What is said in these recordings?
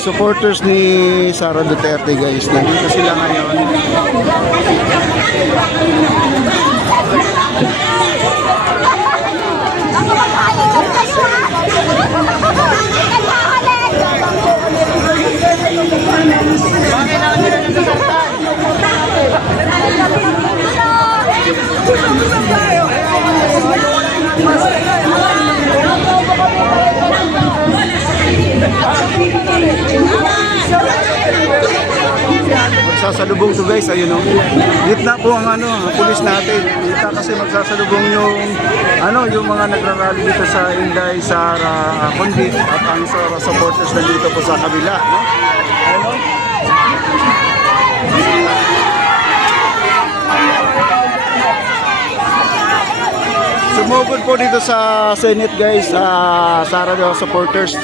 supporters ni Sara Duterte guys. Nandito sila ngayon. Magsasalubong to guys, ayun o. Gitna po ang pulis natin. Gitna kasi magsasalubong yung mga nagrarally dito sa Inday, Sara Convict at ang Sara supporters na dito po sa kabila, no? Ayun o. Sumugod po dito sa Senate guys, Sara supporters.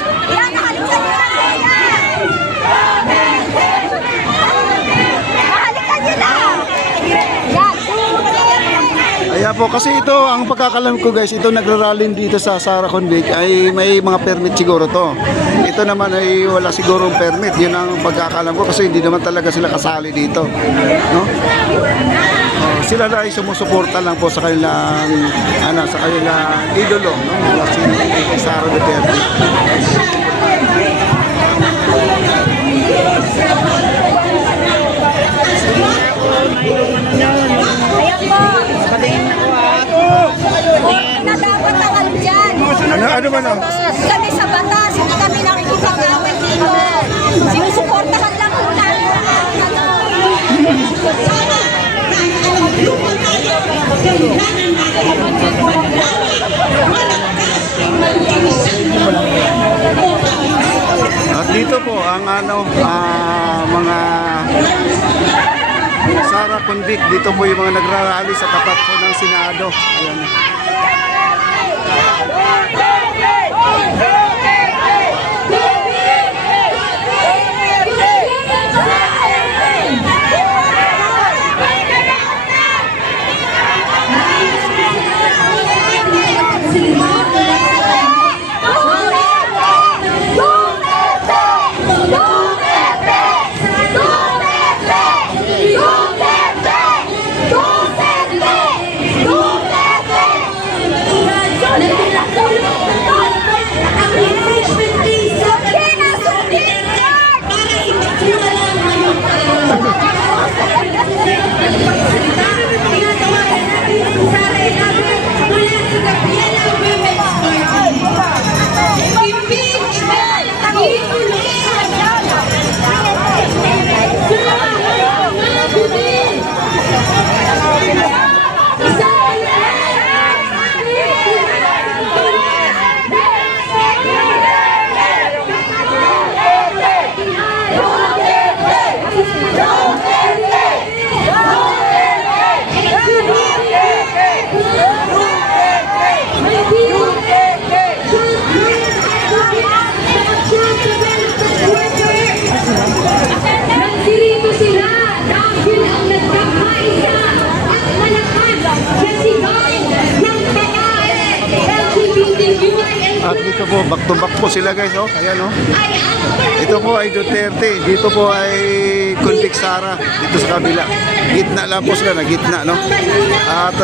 Kaya po, kasi ito, ang pagkakalam ko guys, ito nagrarally dito sa Sara Convict ay may mga permit siguro to. Ito naman ay wala sigurong permit, yun ang pagkakalam ko kasi hindi naman talaga sila kasali dito, no? Sila na ay sumusuporta lang po sa kanilang, sa kanilang idolo, no? Si Sara Duterte. Na dapat takal dyan. Ano ba na? Kami sa batas, hindi kami nakikipag-away dito. Sinusuportahan lang po namin. At dito po ang mga Sara Convict, dito po yung mga nagrarally sa tapat po ng Senado. Ayan. At dito po, back to back po sila guys, oh. Ayan, oh. Ito po ay Duterte, dito po ay Convict Sara, dito sa kabila. Gitna lang po sila, na gitna, no? At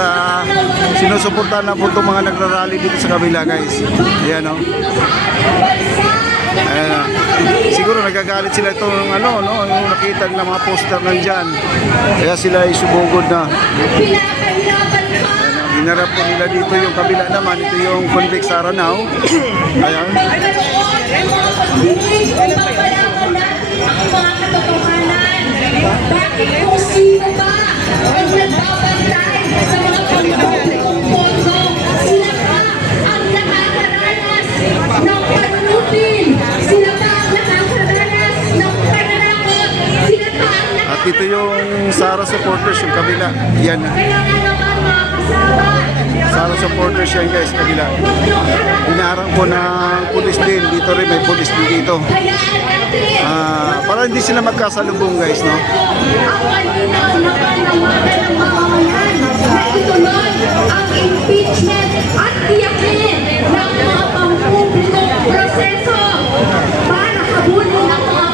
sinusuportahan na po itong mga nagrarally dito sa kabila guys. Ayan, oh. Ayan, oh. Siguro nagagalit sila itong yung nakita ng mga poster nandyan. Kaya sila ay sumugod na. Hinarap po nila dito yung kabila naman. Ito yung Convict Sara now. Ayan. Bakit kung sino ba ang nagbabantay sa mga pagkakulang pondo? Sila ba ang nakakaranas ng panunutin? Sila ba ang nakakaranas ng pananakot? Sila ba ang nakakaranas? At ito yung Sara supporters, yung kabila. Yan. Kaya nga naman mga kasama, Sara supporters yan guys, kabila. Inaarang po ng pulis din. Dito rin may pulis din dito. Para hindi sila magkasalubong guys, no? ang malinaw na panawagan ng mamamayan na ituloy ang impeachment at tiyakin ng mga pampublikong proseso para habulin ang mga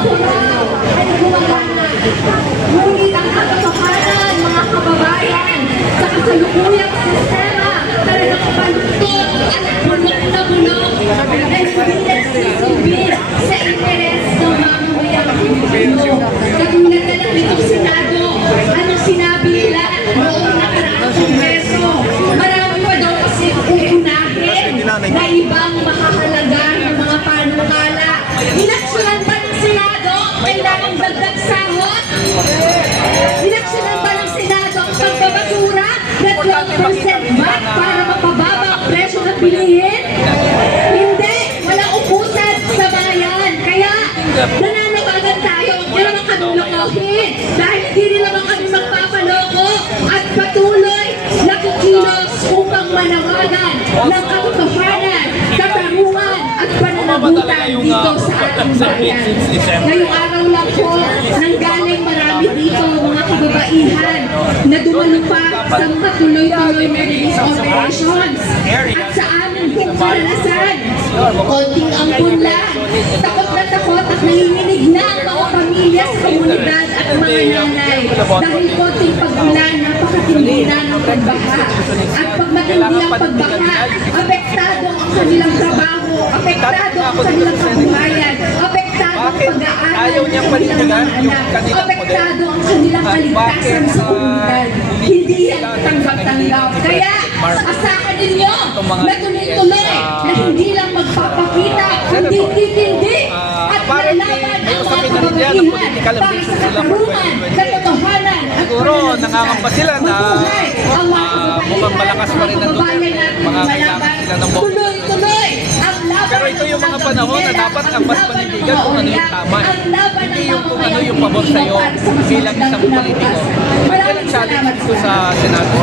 Ngunit ang katotohanan, mga kababayan, sa kasalukuyang sistema, talagang paluktot at bulok na bulok na hindi nagsisilbi sa interes ng mamamayang Pilipino. Katulad na lang itong Senado, anong sinabi nila noong nakaraang Kongreso? Marami pa daw kasi uunahin na ibang makakalaga ng mga panukala. Inaksyonan ba ng Senado? Kailangang dagdag sahod? Inaksyonan ba ng Senado ang pagbabasura na 12% VAT para mapababa ang presyo ng bilihin? Hindi! Walang upusan sa bayan. Kaya nananawagan tayo, hindi naman kami lokohin. Dahil hindi rin naman kami magpapaloko at patuloy na kikilos upang manawagan ng katotohanan, katarungan at pananagutan dito sa ating bayan. Ngayong araw lang po, nanggaling marami dito mga kababaihan na dumalupa sa mga tuloy-tuloy na release operations at sa aming pong karanasan. Konting ampun lang, takot na takot at nanginginig na ang mga pamilya sa komunidad at mga nanay dahil konting pagulan, napakatindi na ng pagbaha. At pag matindi ang pagbaha, apektado ang kanilang trabaho, apektado ang kanilang kabuhayan, apektado ang pag-aaral ng kanilang mga anak, apektado ang kanilang kaligtasan sa komunidad. Hindi yan tanggap-tanggap. Kaya, asahan ninyo na tuloy-tuloy na hindi lang magpapakita, kundi titindi at lalaban ang mga kababaihan para sa katarungan, katotohanan at Siguro nangangamba sila na mabuhay ang mga mukhang malakas pa rin ang kababayan natin mga malaban. kailangan sila ng boto. Tuloy-tuloy ang laban. Pero ito yung mga panahon na dapat ang mas panindigan kung ano yung tama. Hindi yung kung ano yung pabor sa'yo bilang isang politiko. Kaya ang challenge dito sa Senado.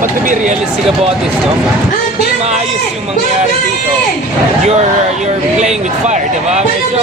But to be realistic about this, no? Hindi maayos yung mangyayari dito. You're playing with fire, di ba? Medyo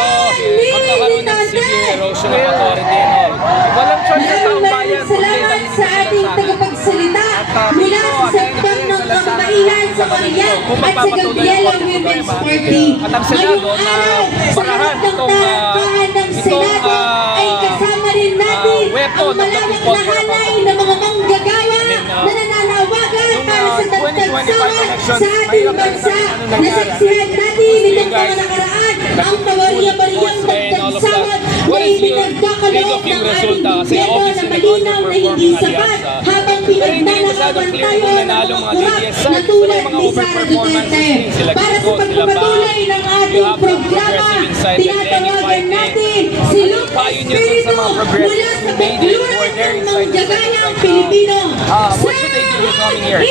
magkakaroon ng severe erosion of authority and all. Walang choice sa taong bayan. Salamat sa ating tagapagsalita mula sa sektor ng kababaihan sa Korea at sa Gabriela Women's Party. At ang Senado Ngayong na araw, sa parahan harap ng itong, tahanan ng Senado ay kasama rin natin weapon ang ng malawak people na for hanay ng mga manggagawa na nananawagan para sa dagdag sahod sa ating bansa. Nasaksihan natin nitong mga nakaraan ang Maria-Mariang dagdag sahod na ipinagkakaloob ng ating gobyerno na malinaw na hindi sapat habang pinagnanakawan tayo ng mga kurap na tulad ni Sara Duterte. Para sa pagpapatuloy ng ating programa, tinatawagan natin si Lucas Espiritu mula sa Pagluran ng Manggagayang Pilipino. What should they do in the coming years?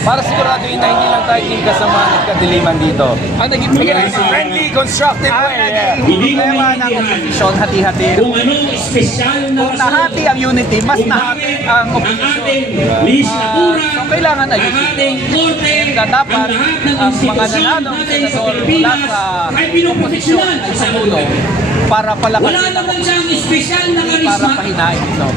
Para siguraduhin na hindi lang tayo yung kasama ng kadiliman dito. Ang naging friendly, constructive way. Hindi ko Kaya ng maintindihan opposition, hati-hati. kung anong espesyal na Kung nahati ang unity, mas nahati ang ang opposition. ating legislatura, So kailangan ang ayusin. ating korte, Na dapat ang lahat ng ang mga institusyon nananong natin sa senador mula Pilipinas sa ay pinoproteksyonan opposition ay sa sumulo mundo. para Wala palakasin naman siyang espesyal na para karisma. pahinain ito.